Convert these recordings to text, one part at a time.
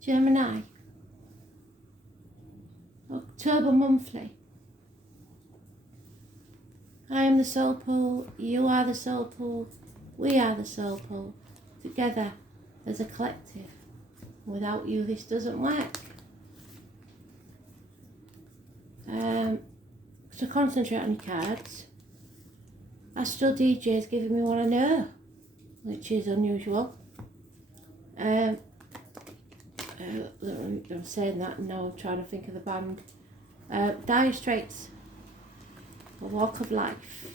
Gemini, October monthly. I am the soul pool, you are the soul pool, we are the soul pool. Together as a collective. Without you this doesn't work. So concentrate on your cards. Astral DJ is giving me what I know, which is unusual. I'm saying that and now I'm trying to think of the band. Dire Straits, A Walk of Life.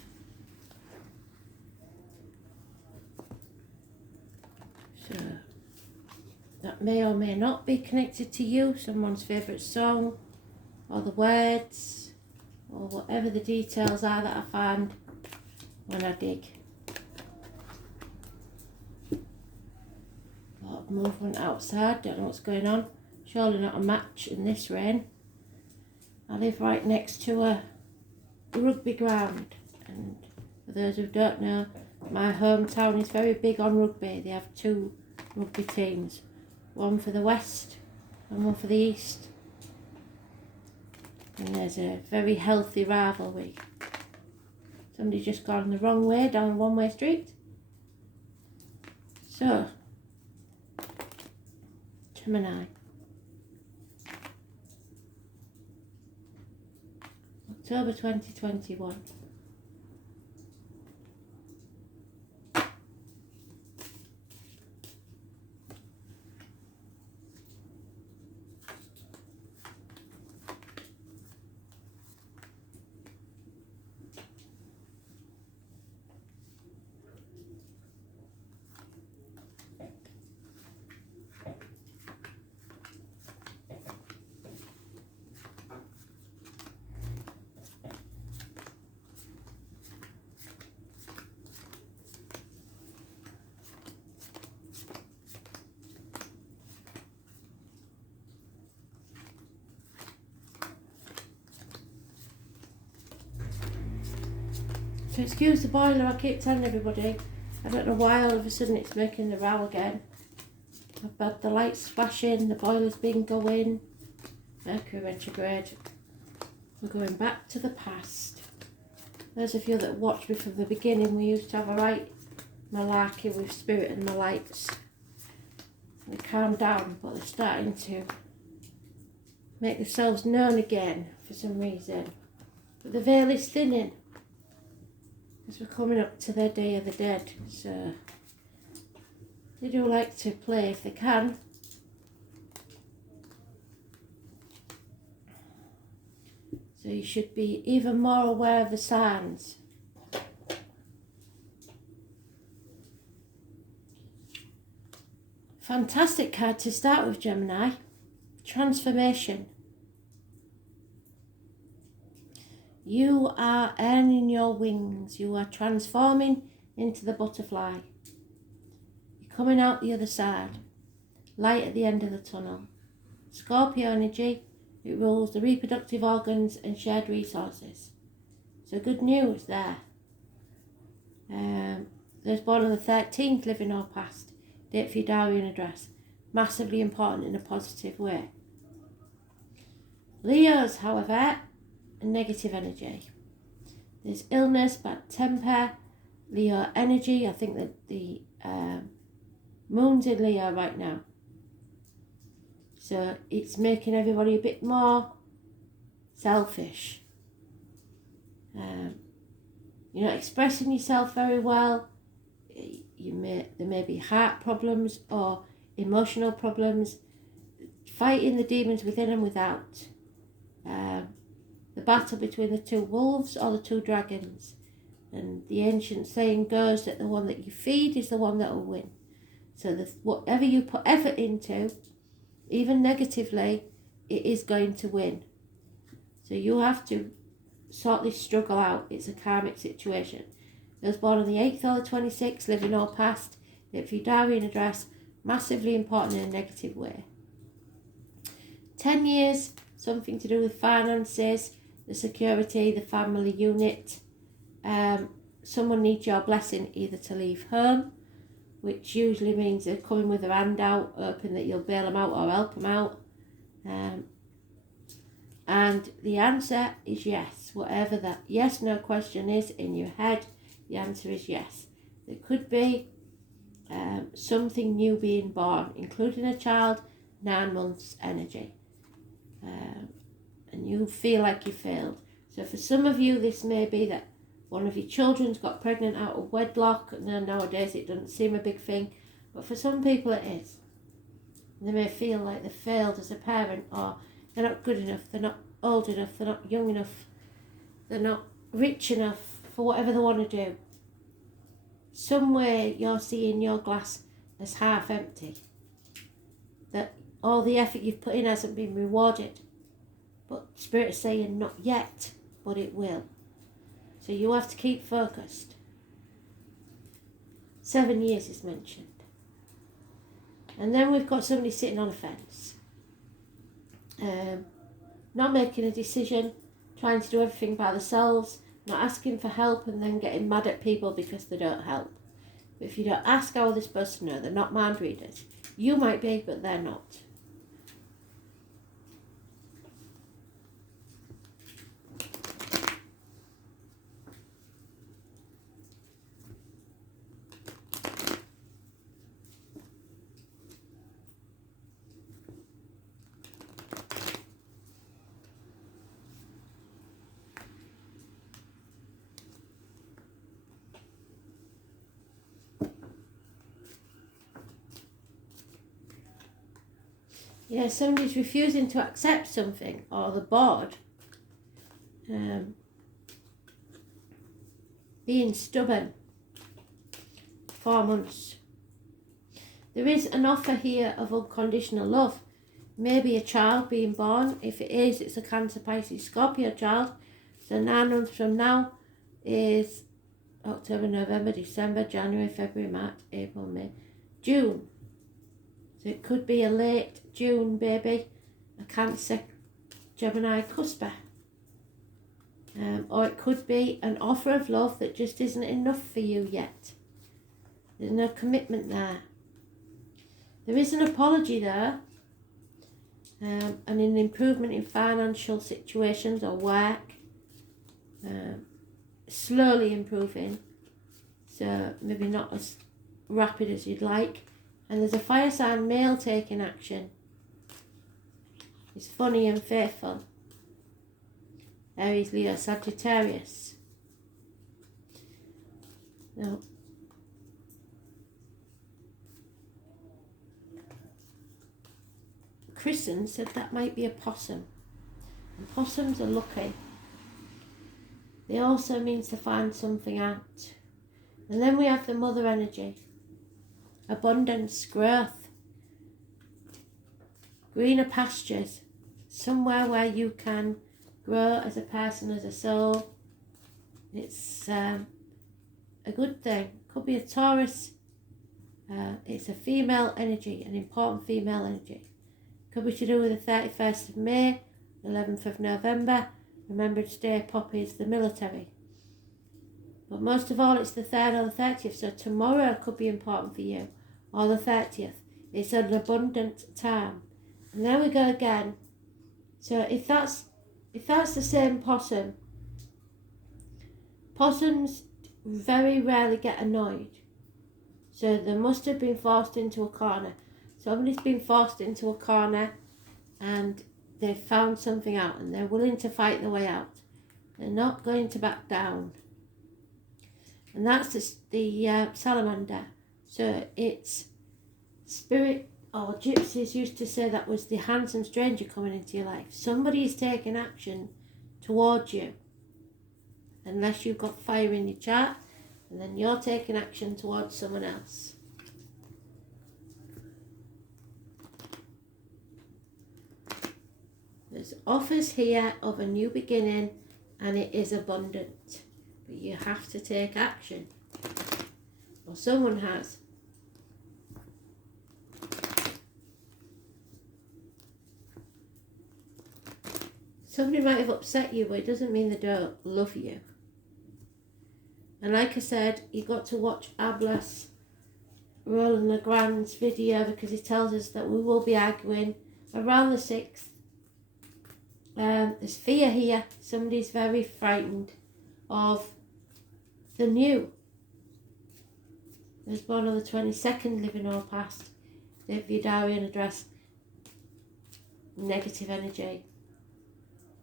So that may or may not be connected to you, someone's favourite song, or the words, or whatever the details are that I find when I dig. A lot of movement outside, don't know what's going on. Surely not a match in this rain. I live right next to a rugby ground, and for those who don't know, my hometown is very big on rugby. They have 2 rugby teams, one for the west and one for the east. And there's a very healthy rivalry. Somebody just gone the wrong way down a one-way street. So, Gemini. October 2021. So excuse the boiler, I keep telling everybody. I don't know why all of a sudden it's making the row again. I've had the lights flashing, the boiler's been going. Mercury retrograde. We're going back to the past. Those of you that watched me from the beginning, we used to have a right malarkey with Spirit and the lights. They calmed down, but they're starting to make themselves known again for some reason. But the veil is thinning. As we're coming up to their Day of the Dead, so they do like to play if they can. So you should be even more aware of the signs. Fantastic card to start with, Gemini. Transformation. You are earning your wings. You are transforming into the butterfly. You're coming out the other side. Light at the end of the tunnel. Scorpio energy. It rules the reproductive organs and shared resources. So good news there. Those born on the 13th, living or past. Date for your diary and address. Massively important in a positive way. Leos, however, negative energy. There's illness, bad temper, Leo energy. I think that the moon's in Leo right now. So it's making everybody a bit more selfish. You're not expressing yourself very well. There may be heart problems or emotional problems. Fighting the demons within and without. The battle between the 2 wolves or the 2 dragons. And the ancient saying goes that the one that you feed is the one that will win. So whatever you put effort into, even negatively, it is going to win. So you have to sort this struggle out. It's a karmic situation. Those born on the 8th or the 26th, living or past, if your diary and address, massively important in a negative way. 10 years, something to do with finances, the security, the family unit. Someone needs your blessing either to leave home, which usually means they're coming with their hand out, hoping that you'll bail them out or help them out. And the answer is yes. Whatever that yes, no question is in your head, the answer is yes. There could be something new being born, including a child, 9 months energy. And you feel like you failed. So for some of you, this may be that one of your children's got pregnant out of wedlock, and then nowadays it doesn't seem a big thing. But for some people it is. They may feel like they failed as a parent, or they're not good enough, they're not old enough, they're not young enough, they're not rich enough for whatever they want to do. Somewhere you're seeing your glass as half empty. That all the effort you've put in hasn't been rewarded. But Spirit is saying not yet, but it will. So you have to keep focused. 7 years is mentioned. And then we've got somebody sitting on a fence. Not making a decision, trying to do everything by themselves, not asking for help and then getting mad at people because they don't help. But if you don't ask how they're supposed to know, they're not mind readers. You might be, but they're not. Yeah, somebody's refusing to accept something, or the board. Being stubborn. 4 months. There is an offer here of unconditional love. Maybe a child being born. If it is, it's a Cancer, Pisces, Scorpio child. So 9 months from now is October, November, December, January, February, March, April, May, June. So it could be a late June baby, a Cancer, Gemini, cusper. Or it could be an offer of love that just isn't enough for you yet. There's no commitment there. There is an apology there, and an improvement in financial situations or work. Slowly improving, so maybe not as rapid as you'd like. And there's a fire sign male taking action. He's funny and faithful. Aries, Leo, Sagittarius. Now, Kristen said that might be a possum. And possums are lucky. They also means to find something out. And then we have the mother energy. Abundance, growth, greener pastures, somewhere where you can grow as a person, as a soul. It's a good thing. Could be a Taurus. It's a female energy, an important female energy. Could be to do with the 31st of May, 11th of November. Remembrance Day, poppies, the military. But most of all, it's the 3rd or the 30th, so tomorrow could be important for you, or the 30th. It's an abundant time. And there we go again. So if that's the same possum, possums very rarely get annoyed. So they must have been forced into a corner. Somebody's been forced into a corner and they've found something out and they're willing to fight their way out. They're not going to back down. And that's the salamander. So it's spirit, or gypsies used to say that was the handsome stranger coming into your life. Somebody is taking action towards you. Unless you've got fire in your chart, and then you're taking action towards someone else. There's offers here of a new beginning, and it is abundant. But you have to take action. Or someone has. Somebody might have upset you, but it doesn't mean they don't love you. And like I said, you've got to watch Hablas Roland Legrand's video, because he tells us that we will be arguing around the 6th. There's fear here. Somebody's very frightened of the new. There's born on the 22nd, living or past. Date for your diary and address. Negative energy.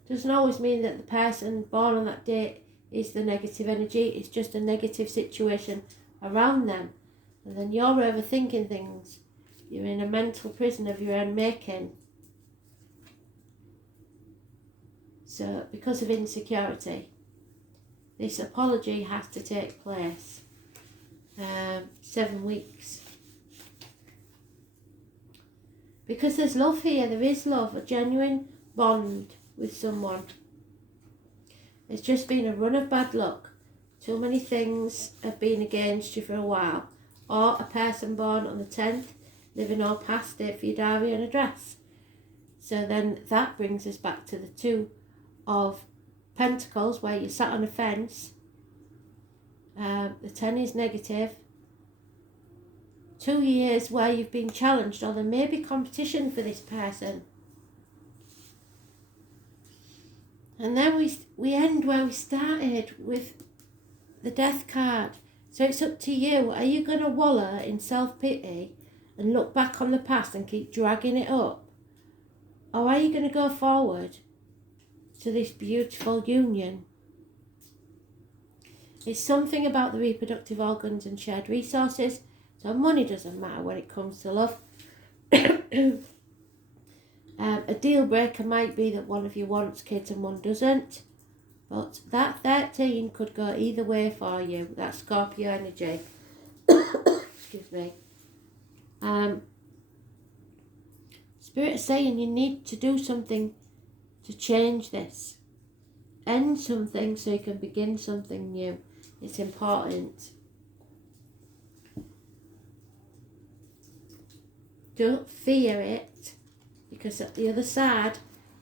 Doesn't always mean that the person born on that date is the negative energy. It's just a negative situation around them. And then you're overthinking things. You're in a mental prison of your own making. So, because of insecurity, this apology has to take place. 7 weeks. Because there's love here, there is love, a genuine bond with someone. It's just been a run of bad luck. Too many things have been against you for a while. Or a person born on the 10th, living or past, date for your diary and address. So then that brings us back to the 2 of Pentacles, where you sat on a fence. The 10 is negative. 2 years where you've been challenged, or there may be competition for this person. And then we end where we started with the Death card. So it's up to you. Are you going to wallow in self-pity and look back on the past and keep dragging it up? Or are you going to go forward to this beautiful union? It's something about the reproductive organs and shared resources. So money doesn't matter when it comes to love. A deal breaker might be that one of you wants kids and one doesn't. But that 13 could go either way for you. That Scorpio energy. Excuse me. Spirit is saying you need to do something to change this. End something so you can begin something new. It's important. Don't fear it, because at the other side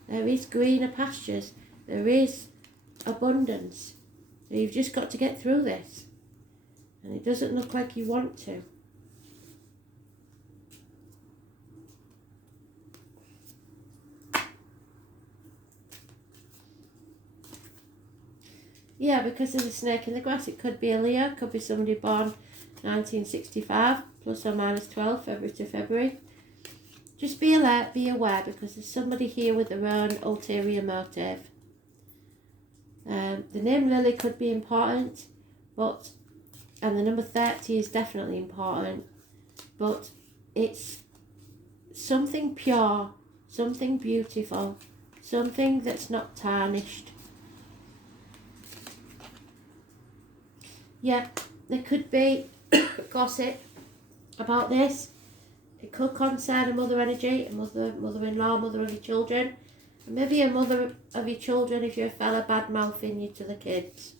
there is greener pastures. There is abundance. So you've just got to get through this. And it doesn't look like you want to. Yeah, because there's a snake in the grass. It could be a Leo, it could be somebody born 1965, plus or minus 12, February to February. Just be alert, be aware, because there's somebody here with their own ulterior motive. The name Lily could be important, and the number 30 is definitely important, but it's something pure, something beautiful, something that's not tarnished. Yeah, there could be gossip about this. It could concern a mother energy, a mother-in-law, mother of your children, and maybe a mother of your children if you're a fella bad-mouthing you to the kids.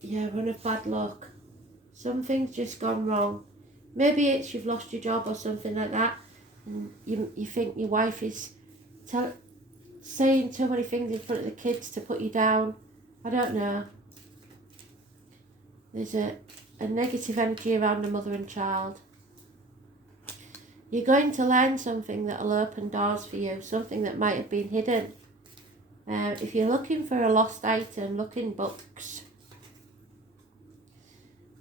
Yeah, run of bad luck. Something's just gone wrong. Maybe it's you've lost your job or something like that, and you think your wife is saying too many things in front of the kids to put you down. I don't know. There's a negative energy around the mother and child. You're going to learn something that will open doors for you, something that might have been hidden. If you're looking for a lost item, look in books.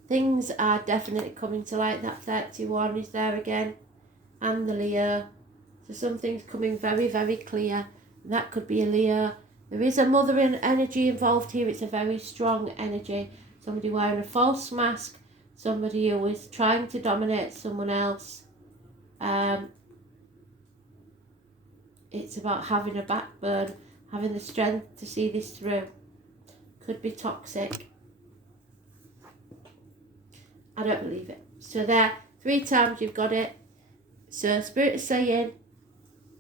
Things are definitely coming to light. That 31 is there again, and the Leo. So something's coming very, very clear. That could be a Leo. There is a mother energy involved here. It's a very strong energy. Somebody wearing a false mask. Somebody who is trying to dominate someone else. It's about having a backbone, having the strength to see this through. Could be toxic. I don't believe it. So there, 3 times you've got it. So Spirit is saying,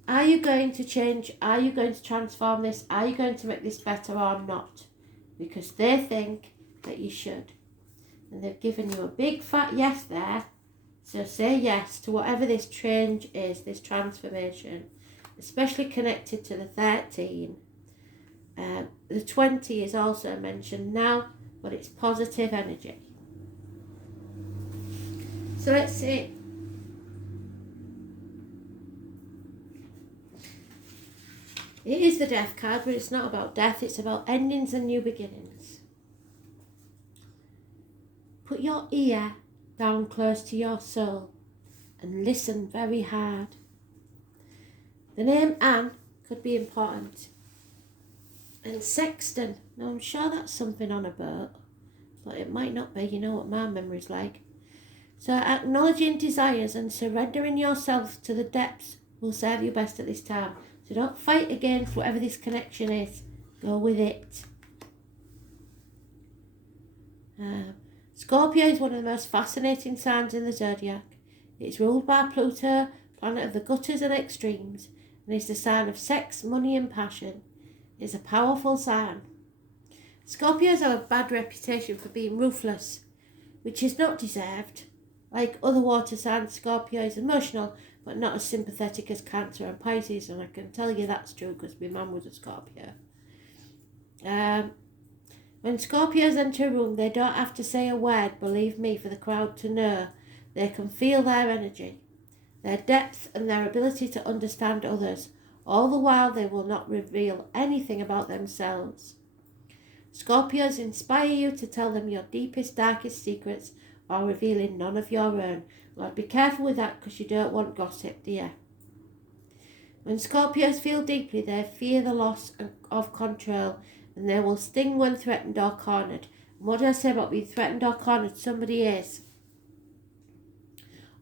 are you going to change? Are you going to transform this? Are you going to make this better or not? Because they think that you should. And they've given you a big fat yes there. So say yes to whatever this change is, this transformation. Especially connected to the 13. The 20 is also mentioned. Now but it's positive energy. So let's see. It is the Death card, but it's not about death, it's about endings and new beginnings. Put your ear down close to your soul and listen very hard. The name Anne could be important. And sexton, now I'm sure that's something on a boat, but it might not be, you know what my memory's like. So acknowledging desires and surrendering yourself to the depths will serve you best at this time. So don't fight against whatever this connection is. Go with it. Scorpio is one of the most fascinating signs in the zodiac. It's ruled by Pluto, planet of the gutters and extremes, and is the sign of sex, money and passion. It's a powerful sign. Scorpios have a bad reputation for being ruthless, which is not deserved. Like other water signs, Scorpio is emotional, but not as sympathetic as Cancer and Pisces, and I can tell you that's true because my mum was a Scorpio. When Scorpios enter a room, they don't have to say a word, believe me, for the crowd to know. They can feel their energy, their depth and their ability to understand others. All the while, they will not reveal anything about themselves. Scorpios inspire you to tell them your deepest, darkest secrets while revealing none of your own. Lord, be careful with that because you don't want gossip, do you? When Scorpios feel deeply, they fear the loss of control, and they will sting when threatened or cornered. And what do I say about being threatened or cornered? Somebody is.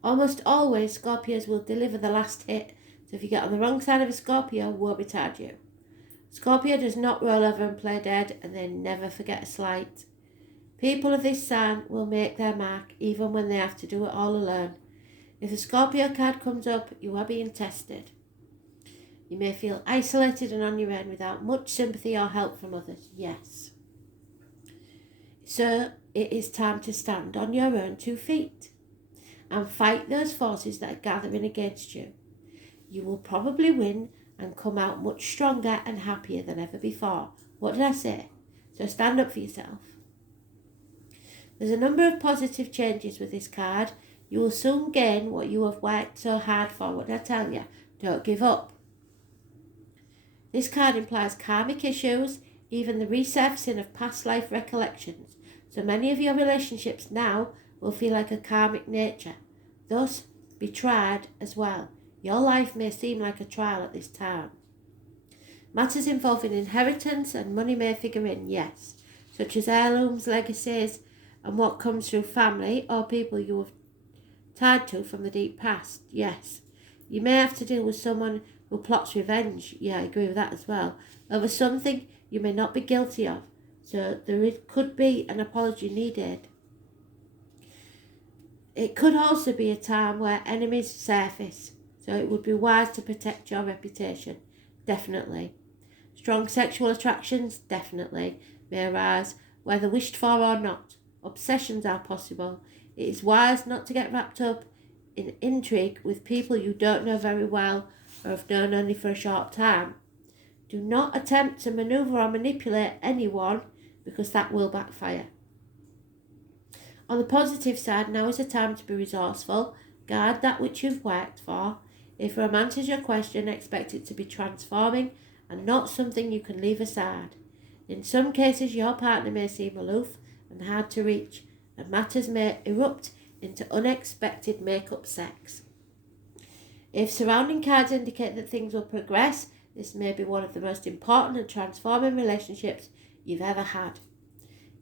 Almost always, Scorpios will deliver the last hit. So if you get on the wrong side of a Scorpio, woe betide you. Scorpio does not roll over and play dead, and they never forget a slight. People of this sign will make their mark even when they have to do it all alone. If the Scorpio card comes up, you are being tested. You may feel isolated and on your own without much sympathy or help from others. Yes. So it is time to stand on your own 2 feet and fight those forces that are gathering against you. You will probably win and come out much stronger and happier than ever before. What did I say? So stand up for yourself. There's a number of positive changes with this card. You will soon gain what you have worked so hard for. What did I tell you? Don't give up. This card implies karmic issues, even the resurfacing of past life recollections. So many of your relationships now will feel like a karmic nature, thus be tried as well. Your life may seem like a trial at this time. Matters involving inheritance and money may figure in, yes, such as heirlooms, legacies, and what comes through family or people you have tied to from the deep past, yes. You may have to deal with someone who plots revenge, yeah, I agree with that as well, over something you may not be guilty of, so could be an apology needed. It could also be a time where enemies surface, so it would be wise to protect your reputation, definitely. Strong sexual attractions, definitely, may arise, whether wished for or not. Obsessions are possible. It is wise not to get wrapped up in intrigue with people you don't know very well or have known only for a short time. Do not attempt to maneuver or manipulate anyone because that will backfire. On the positive side, now is a time to be resourceful. Guard that which you've worked for. If romance is your question, expect it to be transforming and not something you can leave aside. In some cases, your partner may seem aloof and hard to reach, and matters may erupt into unexpected make-up sex. If surrounding cards indicate that things will progress, this may be one of the most important and transforming relationships you've ever had.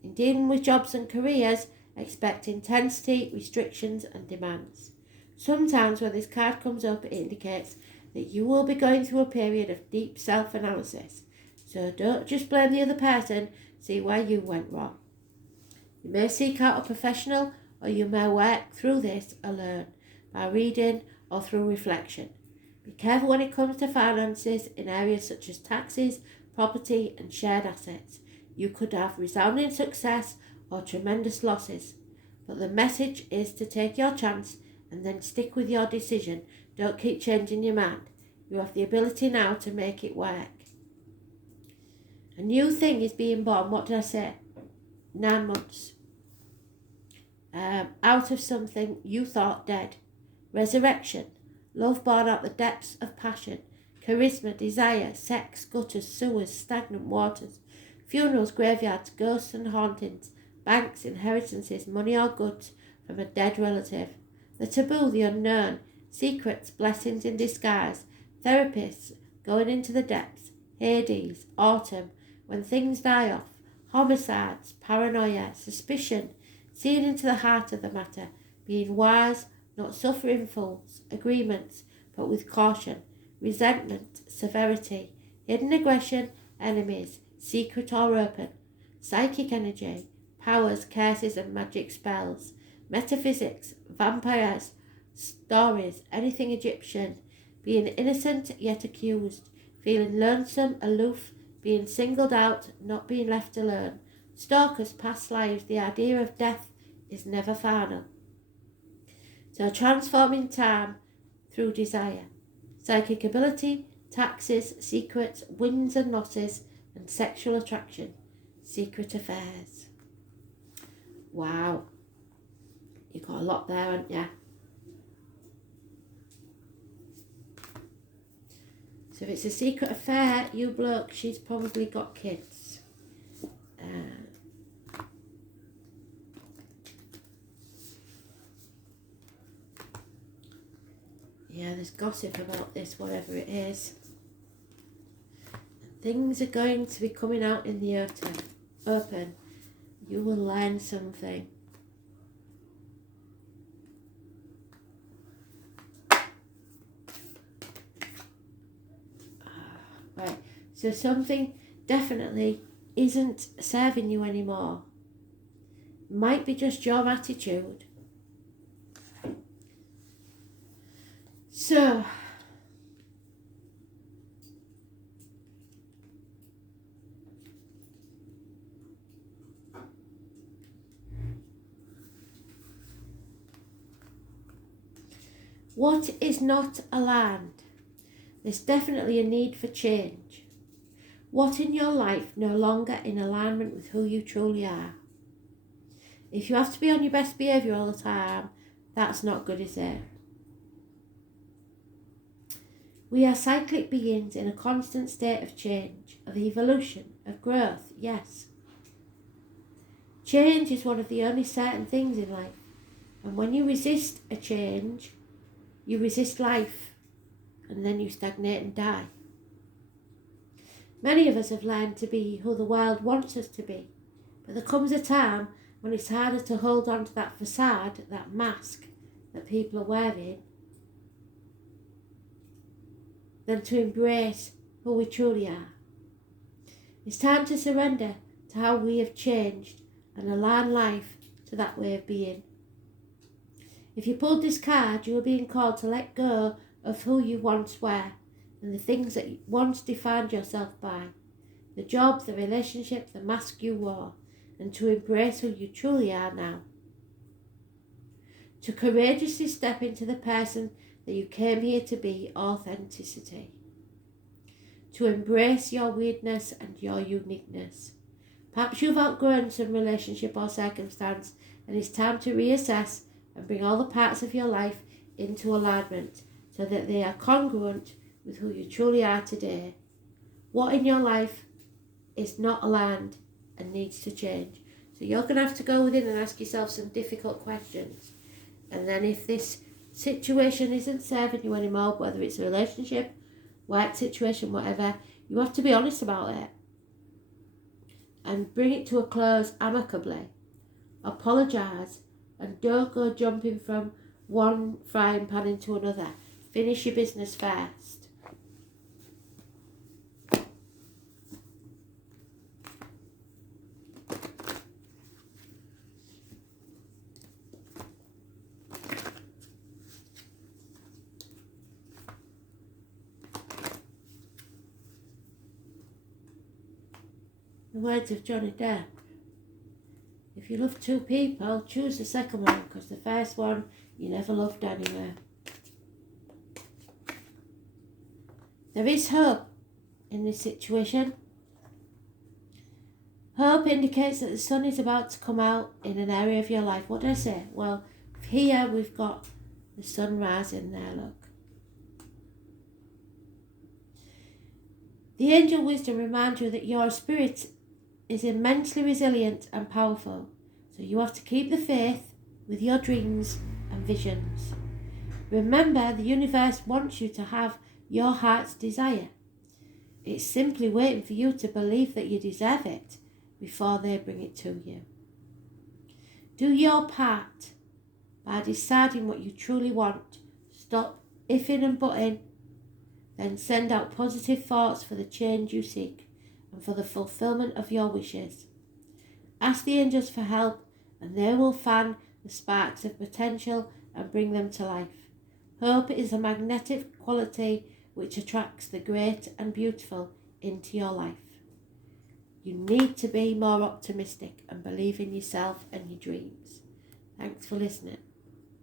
In dealing with jobs and careers, expect intensity, restrictions and demands. Sometimes when this card comes up, it indicates that you will be going through a period of deep self-analysis. So don't just blame the other person, see where you went wrong. You may seek out a professional, or you may work through this alone, by reading or through reflection. Be careful when it comes to finances in areas such as taxes, property and shared assets. You could have resounding success or tremendous losses. But the message is to take your chance and then stick with your decision. Don't keep changing your mind. You have the ability now to make it work. A new thing is being born. What did I say? 9 months. Out of something you thought dead. Resurrection. Love born out the depths of passion. Charisma, desire, sex, gutters, sewers, stagnant waters. Funerals, graveyards, ghosts and hauntings. Banks, inheritances, money or goods from a dead relative. The taboo, the unknown. Secrets, blessings in disguise. Therapists, going into the depths. Hades, autumn, when things die off. Homicides, paranoia, suspicion. Seeing into the heart of the matter. Being wise, not suffering fools. Agreements, but with caution. Resentment, severity. Hidden aggression, enemies. Secret or open. Psychic energy. Powers, curses and magic spells. Metaphysics, vampires, stories, anything Egyptian. Being innocent yet accused. Feeling lonesome, aloof, being singled out, not being left alone. Stalkers, past lives, the idea of death is never final. So transforming time through desire. Psychic ability, taxes, secrets, wins and losses, and sexual attraction. Secret affairs. Wow. You got a lot there, haven't you? So if it's a secret affair, you bloke, she's probably got kids. Yeah, there's gossip about this, whatever it is. Things are going to be coming out in the open. You will learn something. Right, so something definitely isn't serving you anymore. Might be just your attitude. So, what is not aligned? There's definitely a need for change. What in your life no longer in alignment with who you truly are? If you have to be on your best behaviour all the time, that's not good, is it? We are cyclic beings in a constant state of change, of evolution, of growth, yes. Change is one of the only certain things in life. And when you resist a change, you resist life. And then you stagnate and die. Many of us have learned to be who the world wants us to be. But there comes a time when it's harder to hold on to that facade, that mask that people are wearing, than to embrace who we truly are. It's time to surrender to how we have changed and align life to that way of being. If you pulled this card, you are being called to let go of who you once were and the things that you once defined yourself by. The job, the relationship, the mask you wore, and to embrace who you truly are now. To courageously step into the person that you came here to be, authenticity. To embrace your weirdness and your uniqueness. Perhaps you've outgrown some relationship or circumstance and it's time to reassess and bring all the parts of your life into alignment so that they are congruent with who you truly are today. What in your life is not aligned and needs to change? So you're going to have to go within and ask yourself some difficult questions. And then if this situation isn't serving you anymore, whether it's a relationship, work situation, whatever, you have to be honest about it. And bring it to a close amicably. Apologise and don't go jumping from one frying pan into another. Finish your business first. The words of Johnny Depp. If you love two people, choose the second one, because the first one you never loved anyway. There is hope in this situation. Hope indicates that the sun is about to come out in an area of your life. What did I say? Well, here we've got the sun rising there, look. The angel wisdom reminds you that your spirit is immensely resilient and powerful. So you have to keep the faith with your dreams and visions. Remember, the universe wants you to have your heart's desire. It's simply waiting for you to believe that you deserve it before they bring it to you. Do your part by deciding what you truly want. Stop ifing and butting. Then send out positive thoughts for the change you seek and for the fulfillment of your wishes. Ask the angels for help and they will fan the sparks of potential and bring them to life. Hope is a magnetic quality which attracts the great and beautiful into your life. You need to be more optimistic and believe in yourself and your dreams. Thanks for listening.